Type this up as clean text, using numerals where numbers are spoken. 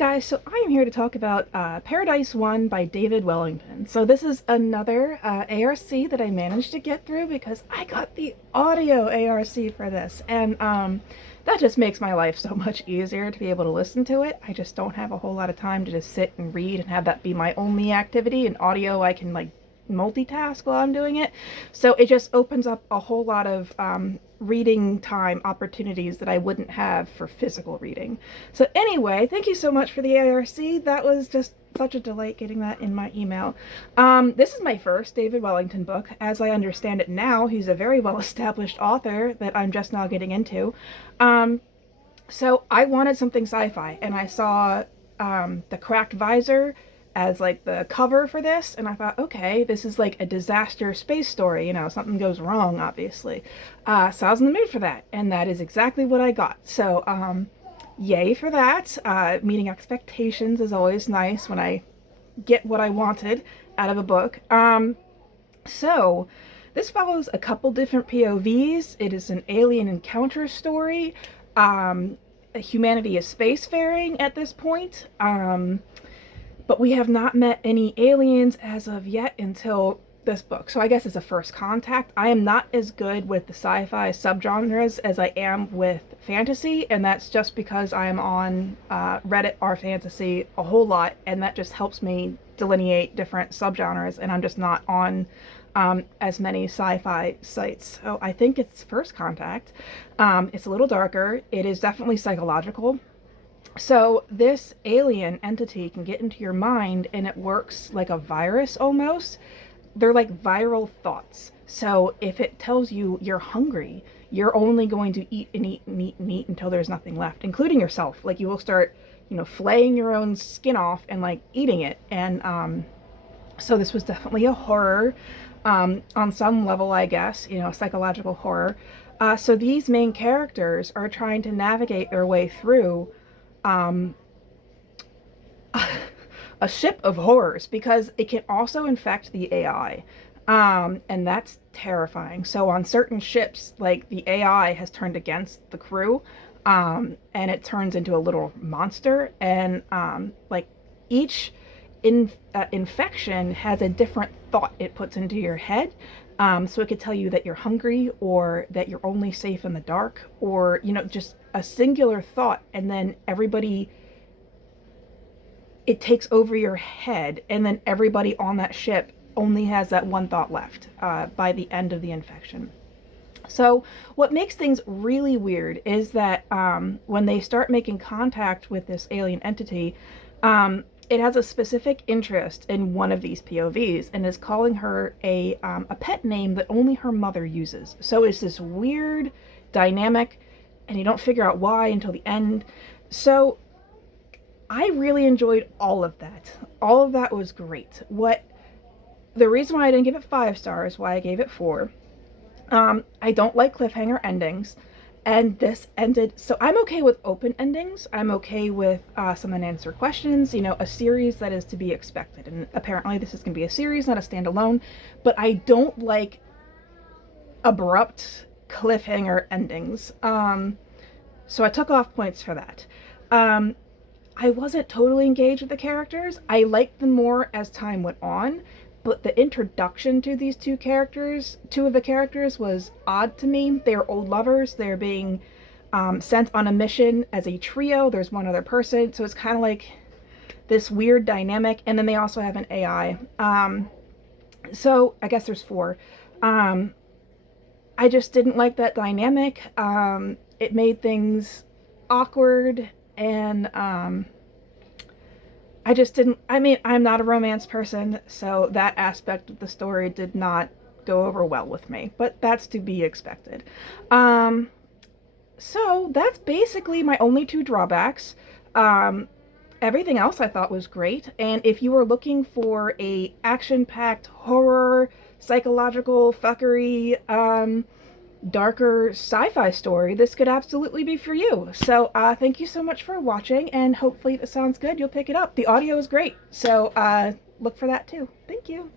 guys, so I am here to talk about Paradise-1 by David Wellington. So this is another ARC that I managed to get through because I got the audio ARC for this, and that just makes my life so much easier to be able to listen to it. I just don't have a whole lot of time to just sit and read and have that be my only activity. In audio, I can like multitask while I'm doing it, so it just opens up a whole lot of reading time opportunities that I wouldn't have for physical reading. So anyway, thank you so much for the ARC. That was just such a delight getting that in my email. This is my first David Wellington book. As I understand it now, he's a very well-established author that I'm just now getting into. So I wanted something sci-fi, and I saw The Cracked Visor as like the cover for this, and I thought, okay, this is like a disaster space story, you know, something goes wrong, obviously. So I was in the mood for that, and that is exactly what I got. So yay for that. Meeting expectations is always nice when I get what I wanted out of a book. So this follows a couple different POVs. It is an alien encounter story. Humanity is spacefaring at this point. But we have not met any aliens as of yet until this book. So I guess it's a first contact. I am not as good with the sci-fi subgenres as I am with fantasy, and that's just because I am on Reddit r fantasy a whole lot, and that just helps me delineate different subgenres, and I'm just not on as many sci-fi sites. So I think it's first contact. It's a little darker. It is definitely psychological. So this alien entity can get into your mind, and it works like a virus almost. They're like viral thoughts. So if it tells you you're hungry, you're only going to eat and eat and eat and eat until there's nothing left, including yourself. Like you will start, you know, flaying your own skin off and like eating it. And so this was definitely a horror on some level, I guess, you know, psychological horror. So these main characters are trying to navigate their way through a ship of horrors, because it can also infect the AI, and that's terrifying. So on certain ships, like, the AI has turned against the crew, and it turns into a little monster, and like each infection has a different thought it puts into your head. So it could tell you that you're hungry, or that you're only safe in the dark, or, you know, just a singular thought, and then it takes over your head, and then everybody on that ship only has that one thought left by the end of the infection. So what makes things really weird is that when they start making contact with this alien entity, it has a specific interest in one of these POVs and is calling her a pet name that only her mother uses. So it's this weird dynamic, and you don't figure out why until the end. So I really enjoyed all of that. All of that was great. The reason why I didn't give it 5 stars, why I gave it 4, I don't like cliffhanger endings. And this ended, so I'm okay with open endings. I'm okay with some unanswered questions, you know, a series that is to be expected. And apparently this is going to be a series, not a standalone. But I don't like abrupt cliffhanger endings. So I took off points for that. I wasn't totally engaged with the characters. I liked them more as time went on. But the introduction to these two of the characters, was odd to me. They are old lovers. They're being sent on a mission as a trio. There's one other person. So it's kind of like this weird dynamic. And then they also have an AI. So I guess there's 4. I just didn't like that dynamic. It made things awkward, and I just didn't, I mean, I'm not a romance person, so that aspect of the story did not go over well with me, but that's to be expected. So that's basically my only 2 drawbacks. Everything else I thought was great, and if you are looking for a action-packed horror, psychological fuckery, darker sci-fi story, this could absolutely be for you. So thank you so much for watching, and hopefully if it sounds good, you'll pick it up. The audio is great, so look for that too. Thank you.